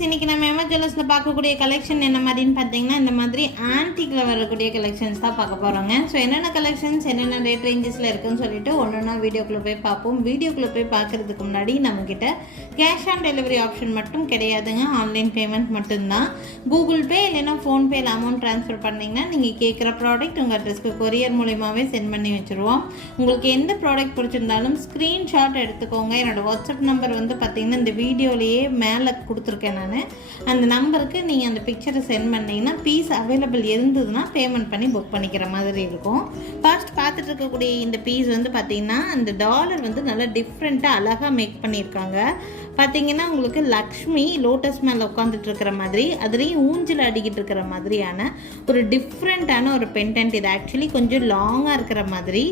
Friends, இன்றைக்கி நம்ம எம்மா ஜுவல்லர்ஸில் பார்க்கக்கூடிய கலெக்ஷன் என்ன மாதிரின்னு பார்த்தீங்கன்னா, இந்த மாதிரி ஆன்டிக்கில் வரக்கூடிய கலெக்ஷன்ஸ் தான் பார்க்க போகிறோங்க. ஸோ என்னென்ன கலெக்ஷன்ஸ் என்னென்ன ரேட் ரேஞ்சஸில் இருக்குதுன்னு சொல்லிட்டு ஒன்றா வீடியோக்குள்ளே போய் பார்ப்போம். வீடியோக்குள்ளே போய் பார்க்குறதுக்கு முன்னாடி நம்மக்கிட்ட கேஷ் ஆன் டெலிவரி ஆப்ஷன் மட்டும் கிடையாதுங்க. ஆன்லைன் பேமெண்ட் மட்டும்தான். கூகுள் பே இல்லைன்னா ஃபோன்பேயில் அமௌண்ட் ட்ரான்ஸ்ஃபர் பண்ணிங்கன்னா நீங்கள் கேட்குற ப்ராடக்ட் உங்கள் அட்ரஸ்க்கு கொரியர் மூலியமாகவே சென்ட் பண்ணி வச்சுருவோம். உங்களுக்கு எந்த ப்ராடக்ட் பிடிச்சிருந்தாலும் ஸ்க்ரீன்ஷாட் எடுத்துக்கோங்க. என்னோடய வாட்ஸ்அப் நம்பர் வந்து பார்த்திங்கன்னா இந்த வீடியோலேயே மேலே கொடுத்துருக்கேன். நான் அந்த நம்பருக்கு நீங்கள் அந்த பிக்சரை சென்ட் பண்ணிங்கன்னா பீஸ் அவைலபிள் இருந்ததுன்னா பேமெண்ட் பண்ணி புக் பண்ணிக்கிற மாதிரி இருக்கும். ஃபர்ஸ்ட் பார்த்துட்டு இருக்கக்கூடிய இந்த பீஸ் வந்து பார்த்திங்கன்னா அந்த டாலர் வந்து நல்லா டிஃப்ரெண்ட்டாக அழகாக மேக் பண்ணியிருக்காங்க. பார்த்தீங்கன்னா உங்களுக்கு லக்ஷ்மி லோட்டஸ் மேலே உட்காந்துட்டு இருக்கிற மாதிரி, அதுலேயும் ஊஞ்சல் அடிக்கிட்டு இருக்கிற மாதிரியான ஒரு டிஃப்ரெண்ட்டான ஒரு பெண்டன்ட். இது ஆக்சுவலி கொஞ்சம் லாங்காக இருக்கிற மாதிரி.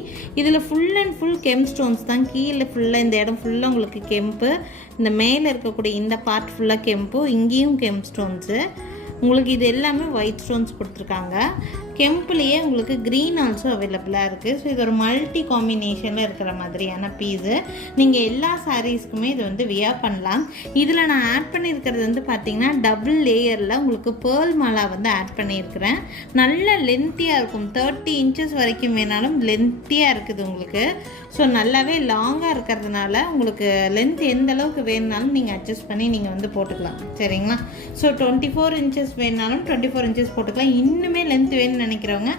இதில் full and full gem stones தான். கீழே ஃபுல்லாக இந்த இடம் ஃபுல்லாக உங்களுக்கு கெம்பு, இந்த மேலே இருக்கக்கூடிய இந்த பார்ட் ஃபுல்லாக கெம்பு, இங்கேயும் கெம் ஸ்டோன்ஸு. உங்களுக்கு இது எல்லாமே ஒயிட் ஸ்டோன்ஸ் கொடுத்துருக்காங்க. கெம்புலேயே உங்களுக்கு க்ரீன் ஆல்சோ அவைலபிளாக இருக்குது. ஸோ இது ஒரு மல்டி காம்பினேஷனில் இருக்கிற மாதிரியான பீஸு. நீங்கள் எல்லா சாரீஸ்க்குமே இது வந்து வியர் பண்ணலாம். இதில் நான் ஆட் பண்ணியிருக்கிறது வந்து பார்த்திங்கன்னா டபுள் லேயரில் உங்களுக்கு பேர்ல் மாலா வந்து ஆட் பண்ணியிருக்கிறேன். நல்ல லென்த்தியாக இருக்கும். 30 inches வரைக்கும் வேணாலும் லென்த்தியாக இருக்குது உங்களுக்கு. ஸோ நல்லாவே லாங்காக இருக்கிறதுனால உங்களுக்கு லென்த் எந்த அளவுக்கு வேணுனாலும் நீங்கள் அட்ஜஸ்ட் பண்ணி நீங்கள் வந்து போட்டுக்கலாம். சரிங்களா? ஸோ 24 inches வேணுனாலும் 24 inches போட்டுக்கலாம். இன்னுமே லென்த் வேணும்னு நினைக்கிறவங்க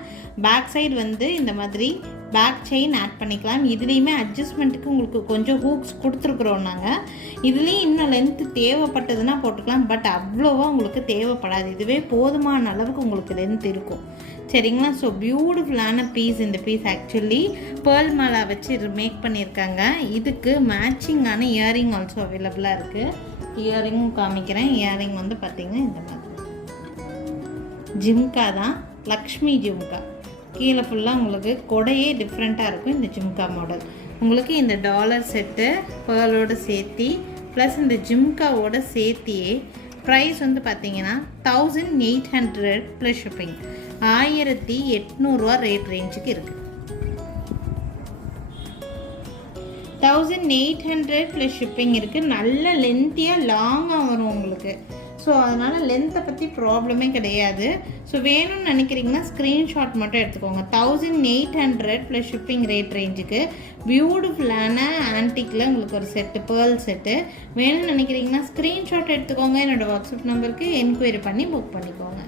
பேக் சைடு வந்து இந்த மாதிரி பேக் செயின் ஆட் பண்ணிக்கலாம். இதுலேயுமே அட்ஜஸ்ட்மெண்ட்டுக்கு உங்களுக்கு கொஞ்சம் ஹூக்ஸ் கொடுத்துருக்குறோம் நாங்கள். இதுலேயும் இன்னும் லென்த்து தேவைப்பட்டதுன்னா போட்டுக்கலாம். பட் அவ்வளோவா உங்களுக்கு தேவைப்படாது. இதுவே போதுமான அளவுக்கு உங்களுக்கு லென்த் இருக்கும். சரிங்களா? ஸோ பியூட்டிஃபுல்லான பீஸ் இந்த பீஸ். ஆக்சுவலி பேர்ல் மாலா வச்சு மேக் பண்ணியிருக்காங்க. இதுக்கு மேட்சிங்கான இயரிங் ஆல்சோ அவைலபிளாக இருக்குது. இயரிங்கும் காமிக்கிறேன். இயரிங் வந்து பார்த்திங்கன்னா இந்த மாதிரி ஜிம்கா தான், லக்ஷ்மி ஜிம்கா. கீழே ஃபுல்லாக உங்களுக்கு கொடையே டிஃப்ரெண்ட்டாக இருக்கும் இந்த ஜிம்கா மாடல். உங்களுக்கு இந்த டாலர் செட்டு பேர்லோடு சேர்த்தி ப்ளஸ் இந்த ஜிம்காவோட சேர்த்தியே ப்ரைஸ் வந்து பார்த்திங்கன்னா 1800 ப்ளஸ் ஷிப்பிங். 1800 ரேட் ரேஞ்சுக்கு இருக்குது. 1800 ப்ளஸ் ஷிப்பிங் இருக்குது. நல்ல லென்த்தியாக லாங்காக வரும் உங்களுக்கு. ஸோ அதனால் லென்த்தை பற்றி ப்ராப்ளமே கிடையாது. ஸோ வேணும்னு நினைக்கிறீங்கன்னா ஸ்க்ரீன்ஷாட் மட்டும் எடுத்துக்கோங்க. 1800 ப்ளஸ் ஷிப்பிங் ரேட் ரேஞ்சுக்கு பியூட்டிஃபுல்லான ஆன்டிக்கில் உங்களுக்கு ஒரு செட்டு, பேர்ல் செட்டு வேணும்னு நினைக்கிறீங்கன்னா ஸ்க்ரீன்ஷாட் எடுத்துக்கோங்க. என்னோடய வாட்ஸ்அப் நம்பருக்கு என்கொயரி பண்ணி புக் பண்ணிக்கோங்க.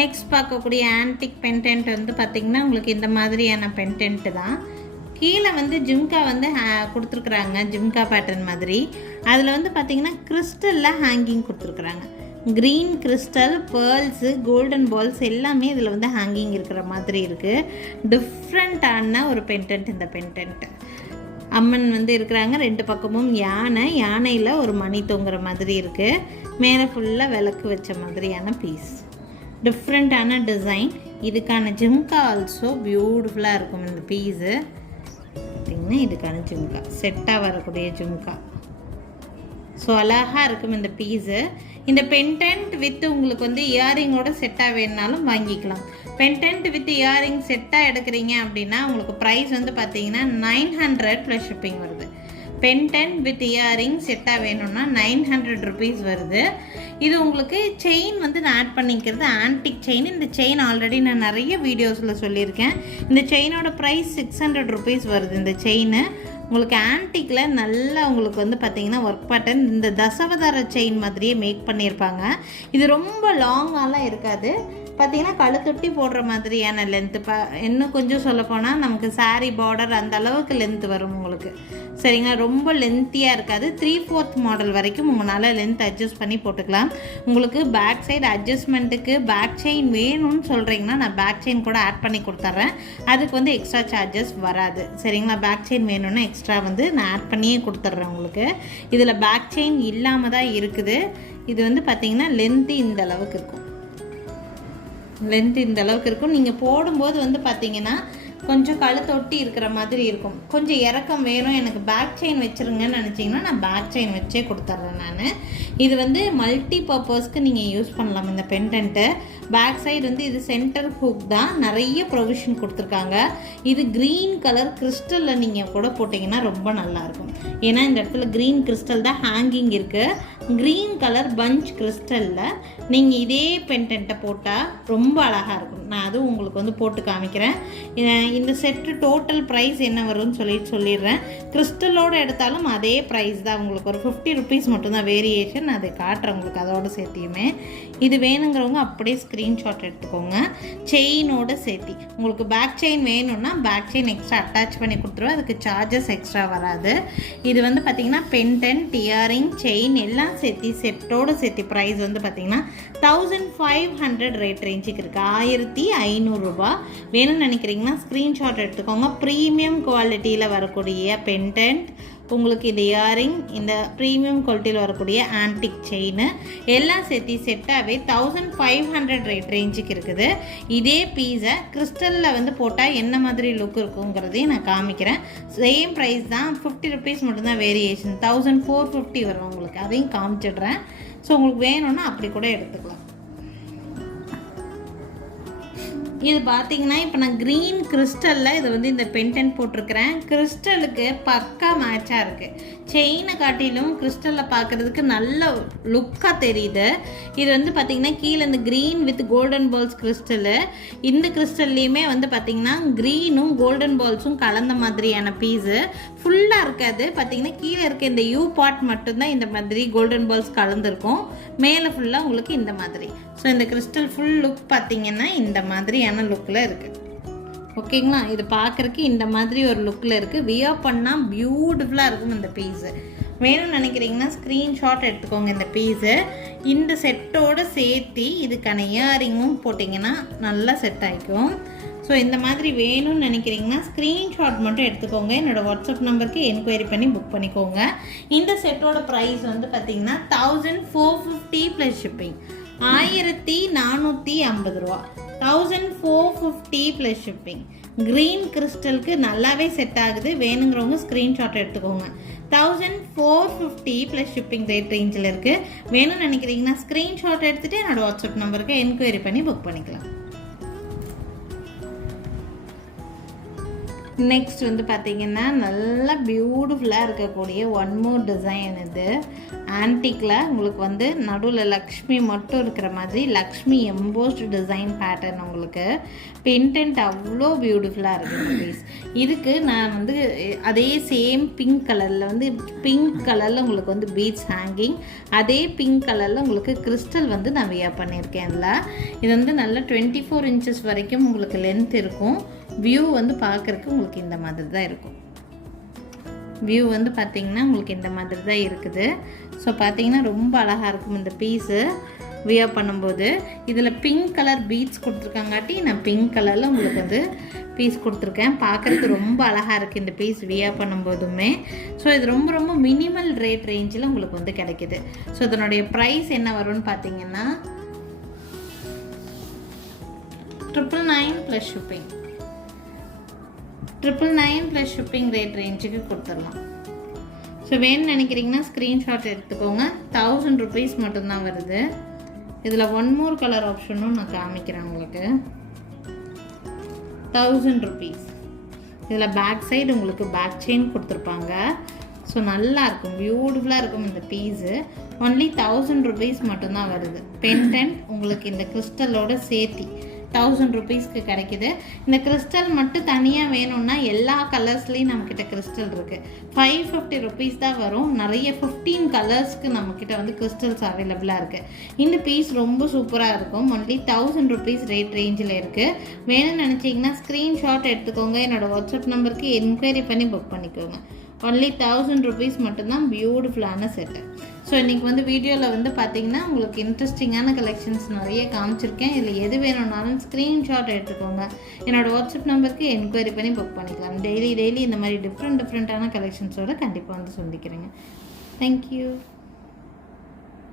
நெக்ஸ்ட் பார்க்கக்கூடிய ஆன்டிக் பென்டென்ட் வந்து பார்த்திங்கன்னா உங்களுக்கு இந்த மாதிரியான பென்டென்ட்டு தான். கீழே வந்து ஜிம்கா வந்து கொடுத்துருக்குறாங்க, ஜிம்கா பேட்டர்ன் மாதிரி. அதில் வந்து பார்த்திங்கன்னா கிறிஸ்டலில் ஹேங்கிங் கொடுத்துருக்குறாங்க. Green crystal, pearls, golden balls எல்லாமே இதில் வந்து ஹேங்கிங் இருக்கிற மாதிரி இருக்குது. டிஃப்ரெண்ட்டான ஒரு பென்டென்ட் இந்த பென்டென்ட். அம்மன் வந்து இருக்கிறாங்க, 2 பக்கமும் யானை, யானையில் ஒரு மணி தொங்குற மாதிரி இருக்குது. மேலே ஃபுல்லாக விளக்கு வச்ச மாதிரியான பீஸ். டிஃப்ரெண்ட்டான டிசைன். இதுக்கான ஜிம்கா ஆல்சோ பியூட்டிஃபுல்லாக இருக்கும் இந்த பீஸு. பார்த்திங்கன்னா இதுக்கான ஜிம்கா செட்டாக வரக்கூடிய ஜிம்கா. ஸோ அழகாக இருக்கும் இந்த பீஸு. இந்த பென்டென்ட் வித் உங்களுக்கு வந்து இயரிங்கோட செட்டாக வேணுனாலும் வாங்கிக்கலாம். பென்டென்ட் வித் இயரிங் செட்டாக எடுக்கிறீங்க அப்படின்னா உங்களுக்கு ப்ரைஸ் வந்து பார்த்திங்கன்னா 900 ப்ளஸ் ஷிப்பிங் வருது. பென்டென்ட் வித் இயரிங் செட்டாக வேணும்னா 900 ருபீஸ் வருது. இது உங்களுக்கு செயின் வந்து நான் ஆட் பண்ணிக்கிறது ஆன்டிக் செயின். இந்த செயின் ஆல்ரெடி நான் நிறைய வீடியோஸில் சொல்லியிருக்கேன். இந்த செயினோட ப்ரைஸ் 600 ருபீஸ் வருது. இந்த செயின் உங்களுக்கு ஆன்டிக்கில் நல்லா உங்களுக்கு வந்து பார்த்திங்கன்னா ஒர்க் பேட்டர்ன் இந்த தசவதார செயின் மாதிரியே மேக் பண்ணியிருப்பாங்க. இது ரொம்ப லாங்காலாம் இருக்காது. பார்த்திங்கன்னா கழுத்தொட்டி போடுற மாதிரியான லென்த்து. இன்னும் கொஞ்சம் சொல்லப்போனால் நமக்கு சாரீ பார்டர் அந்த அளவுக்கு லென்த்து வரும் உங்களுக்கு. சரிங்களா? ரொம்ப லென்த்தியாக இருக்காது. 3/4 மாடல் வரைக்கும் உங்களால் லென்த் அட்ஜஸ்ட் பண்ணி போட்டுக்கலாம். உங்களுக்கு பேக் சைடு அட்ஜஸ்ட்மெண்ட்டுக்கு பேக் செயின் வேணும்னு சொல்கிறீங்கன்னா நான் பேக் செயின் கூட ஆட் பண்ணி கொடுத்துட்றேன். அதுக்கு வந்து எக்ஸ்ட்ரா சார்ஜஸ் வராது. சரிங்களா? பேக் செயின் வேணும்னா எக்ஸ்ட்ரா வந்து நான் ஆட் பண்ணியே கொடுத்துட்றேன் உங்களுக்கு. இதில் பேக் செயின் இல்லாமல் தான் இருக்குது. இது வந்து பார்த்திங்கன்னா லென்த்து இந்த அளவுக்கு இருக்கும். நீங்கள் போடும்போது வந்து பார்த்திங்கன்னா கொஞ்சம் கழுத்தொட்டி இருக்கிற மாதிரி இருக்கும். கொஞ்சம் இறக்கம் வேணும், எனக்கு பேக் செயின் வச்சுருங்கன்னு நினச்சிங்கன்னா நான் பேக் செயின் வச்சே கொடுத்துட்றேன் நான். இது வந்து மல்டி பர்பஸ்க்கு நீங்கள் யூஸ் பண்ணலாம் இந்த பெண்டன்ட்டு. பேக் சைடு வந்து இது சென்டர் ஹூக் தான், நிறைய ப்ரொவிஷன் கொடுத்துருக்காங்க. இது க்ரீன் கலர் கிறிஸ்டலில் நீங்கள் கூட போட்டிங்கன்னா ரொம்ப நல்லாயிருக்கும். ஏன்னா இந்த இடத்துல க்ரீன் கிறிஸ்டல் தான் ஹேங்கிங் இருக்குது. க்ரீன் கலர் பஞ்ச் கிறிஸ்டலில் நீங்கள் இதே பெண்டன்ட்டை போட்டால் ரொம்ப அழகாக இருக்கும். நான் அதுவும் உங்களுக்கு வந்து போட்டு காமிக்கிறேன். இந்த செட்டு டோட்டல் ப்ரைஸ் என்ன வரும்னு சொல்லிடுறேன். கிறிஸ்டலோடு எடுத்தாலும் அதே ப்ரைஸ் தான், உங்களுக்கு ஒரு 50 rupees மட்டும்தான் வேரியேஷன். அதை காட்டுறேன் உங்களுக்கு அதோட சேர்த்தியுமே. இது வேணுங்கிறவங்க அப்படியே ஸ்க்ரீன்ஷாட் எடுத்துக்கோங்க. செயினோட சேர்த்தி உங்களுக்கு பேக் செயின் வேணும்னா பேக் செயின் எக்ஸ்ட்ரா அட்டாச் பண்ணி கொடுத்துருவோம், அதுக்கு சார்ஜஸ் எக்ஸ்ட்ரா வராது. இது வந்து பார்த்திங்கன்னா பெண்டன்ட், இயரிங், செயின் எல்லாம் சேர்த்தி செட்டோடு சேர்த்தி ப்ரைஸ் வந்து பார்த்திங்கன்னா 1500 ரேட் ரேஞ்சுக்கு இருக்குது. 1500 ரூபா. வேணும்னு நினைக்கிறீங்கன்னா ஸ்க்ரீன்ஷாட் எடுத்துக்கோங்க. ப்ரீமியம் குவாலிட்டியில் வரக்கூடிய பெண்டன்ட், உங்களுக்கு இந்த இயரிங், இந்த ப்ரீமியம் குவாலிட்டியில் வரக்கூடிய ஆன்டிக் செயின் எல்லாம் சேர்த்தி செட்டாகவே 1500 ரேட் ரேஞ்சுக்கு இருக்குது. இதே பீஸை கிறிஸ்டலில் வந்து போட்டால் என்ன மாதிரி லுக் இருக்குங்கிறதையும் நான் காமிக்கிறேன். சேம் ப்ரைஸ் தான், 50 rupees மட்டும்தான் வேரியேஷன். 1450 வரும் உங்களுக்கு, அதையும் காமிச்சிடுறேன். ஸோ உங்களுக்கு வேணும்னா அப்படி கூட எடுத்துக்கலாம். இது பார்த்தீங்கன்னா இப்போ நான் க்ரீன் கிறிஸ்டலில் இது வந்து இந்த பெண்டன்ட் போட்டிருக்கிறேன். கிறிஸ்டலுக்கு பக்கா மேட்சாக இருக்குது. செயினை காட்டிலும் கிறிஸ்டலில் பார்க்குறதுக்கு நல்ல லுக்காக தெரியுது. இது வந்து பார்த்திங்கன்னா கீழே இந்த green with golden balls crystal. இந்த கிறிஸ்டல்லையுமே வந்து பார்த்திங்கன்னா க்ரீனும் கோல்டன் பால்ஸும் கலந்த மாதிரியான பீஸு. ஃபுல்லாக இருக்காது, பார்த்திங்கன்னா கீழே இருக்க இந்த யூ பார்ட் மட்டும்தான் இந்த மாதிரி கோல்டன் பால்ஸ் கலந்துருக்கும். மேலே ஃபுல்லாக உங்களுக்கு இந்த மாதிரி. ஸோ இந்த கிறிஸ்டல் ஃபுல் லுக் பார்த்திங்கன்னா இந்த மாதிரியான லுக்கில் இருக்குது. ஓகேங்களா? இது பார்க்குறக்கு இந்த மாதிரி ஒரு லுக்கில் இருக்குது. வியர் பண்ணால் பியூட்டிஃபுல்லாக இருக்கும் இந்த பீஸு. வேணும்னு நினைக்கிறீங்கன்னா ஸ்க்ரீன்ஷாட் எடுத்துக்கோங்க இந்த பீஸு. இந்த செட்டோடு சேர்த்தி இதுக்கான இயரிங்கும் போட்டிங்கன்னா நல்லா செட் ஆகிக்கும். ஸோ இந்த மாதிரி வேணும்னு நினைக்கிறீங்கன்னா ஸ்க்ரீன்ஷாட் மட்டும் எடுத்துக்கோங்க. என்னோடய வாட்ஸ்அப் நம்பருக்கு என்கொயரி பண்ணி புக் பண்ணிக்கோங்க. இந்த செட்டோட ப்ரைஸ் வந்து பார்த்திங்கன்னா 1450 ப்ளஸ் ஷிப்பிங். 1450 ரூபா. 1450 ப்ளஸ் ஷிப்பிங். க்ரீன் கிறிஸ்டலுக்கு நல்லாவே செட் ஆகுது. வேணுங்கிறவங்க ஸ்க்ரீன்ஷாட் எடுத்துக்கோங்க. 1450 ப்ளஸ் ஷிப்பிங் ரேட் ரேஞ்சில் இருக்குது. வேணும்னு நினைக்கிறீங்கன்னா ஸ்க்ரீன்ஷாட் எடுத்துகிட்டு என்னோடய வாட்ஸ்அப் நம்பருக்கு என்கொயரி பண்ணி புக் பண்ணிக்கலாம். நெக்ஸ்ட் வந்து பார்த்திங்கன்னா நல்லா பியூட்டிஃபுல்லாக இருக்கக்கூடிய ஒன் மோர் டிசைன். இது ஆன்டிக்கில் உங்களுக்கு வந்து நடுவில் லக்ஷ்மி மட்டும் இருக்கிற மாதிரி லக்ஷ்மி எம்போஸ்டு டிசைன் பேட்டர்ன். உங்களுக்கு பெண்டன்ட் அவ்வளோ பியூட்டிஃபுல்லாக இருக்குது இந்த பீஸ். இதுக்கு நான் வந்து அதே சேம் பிங்க் கலரில் வந்து பிங்க் கலரில் உங்களுக்கு வந்து பீட்ஸ் ஹேங்கிங், அதே பிங்க் கலரில் உங்களுக்கு கிறிஸ்டல் வந்து நான் வியர் பண்ணியிருக்கேன். இதில் இது வந்து நல்லா 24 inches வரைக்கும் உங்களுக்கு லென்த் இருக்கும். வியூ வந்து பார்க்குறக்கு உங்களுக்கு இந்த மாதிரி தான் இருக்கும். வியூ வந்து பார்த்திங்கன்னா உங்களுக்கு இந்த மாதிரி தான் இருக்குது. ஸோ பார்த்திங்கன்னா ரொம்ப அழகாக இருக்கும் இந்த பீஸு வியர் பண்ணும்போது. இதில் பிங்க் கலர் பீட்ஸ் கொடுத்துருக்காங்காட்டி நான் பிங்க் கலரில் உங்களுக்கு வந்து பீஸ் கொடுத்துருக்கேன். பார்க்குறதுக்கு ரொம்ப அழகாக இருக்குது இந்த பீஸ் வியர் பண்ணும்போதுமே. ஸோ இது ரொம்ப ரொம்ப மினிமல் ரேட் ரேஞ்சில் உங்களுக்கு வந்து கிடைக்கிது. ஸோ இதனுடைய ப்ரைஸ் என்ன வரும்னு பார்த்தீங்கன்னா 999 plus shipping. 999 plus shipping rate ரேஞ்சுக்கு கொடுத்துடலாம். ஸோ வேணும்னு நினைக்கிறீங்கன்னா ஸ்க்ரீன்ஷாட் எடுத்துக்கோங்க. 1000 rupees மட்டும்தான் வருது. இதில் ஒன் மோர் கலர் ஆப்ஷனும் நான் காமிக்கிறேன் உங்களுக்கு. 1000 rupees. இதில் பேக் சைடு உங்களுக்கு பேக் செயின் கொடுத்துருப்பாங்க. ஸோ நல்லாயிருக்கும், பியூட்டிஃபுல்லாக இருக்கும் இந்த பீஸு. ஒன்லி 1000 rupees மட்டும்தான் வருது. பெண்டன்ட் உங்களுக்கு இந்த கிறிஸ்டலோட சேர்த்தி 1000 rupeesக்கு கிடைக்கிது. இந்த கிறிஸ்டல் மட்டும் தனியாக வேணும்னா எல்லா கலர்ஸ்லேயும் நம்மக்கிட்ட கிறிஸ்டல் இருக்குது. 550 rupees தான் வரும். நிறைய 15 கலர்ஸ்க்கு நம்மக்கிட்ட வந்து கிறிஸ்டல்ஸ் அவைலபிளாக இருக்குது. இந்த பீஸ் ரொம்ப சூப்பராக இருக்கும். ஒன்லி 1000 rupees ரேட் ரேஞ்சில் இருக்குது. வேணும்னு நினச்சிங்கன்னா ஸ்க்ரீன்ஷாட் எடுத்துக்கோங்க. என்னோடய வாட்ஸ்அப் நம்பருக்கு என்கொயரி பண்ணி புக் பண்ணிக்கோங்க. ஒன்லி 1000 rupees மட்டும்தான் பியூட்டிஃபுல்லான செட்டு. ஸோ இன்றைக்கி வந்து வீடியோவில் வந்து பார்த்திங்கன்னா உங்களுக்கு இன்ட்ரெஸ்டிங்கான கலெக்ஷன்ஸ் நிறைய காமிச்சிருக்கேன். இதில் எது வேணும்னாலும் ஸ்க்ரீன்ஷாட் எடுத்துக்கோங்க. என்னோடய வாட்ஸ்அப் நம்பருக்கு என்கொயரி பண்ணி புக் பண்ணிக்கலாம். டெய்லி இந்த மாதிரி டிஃப்ரெண்ட்டான கலெக்ஷன்ஸோடு கண்டிப்பாக வந்து சந்திக்கிறேங்க. தேங்க்யூ.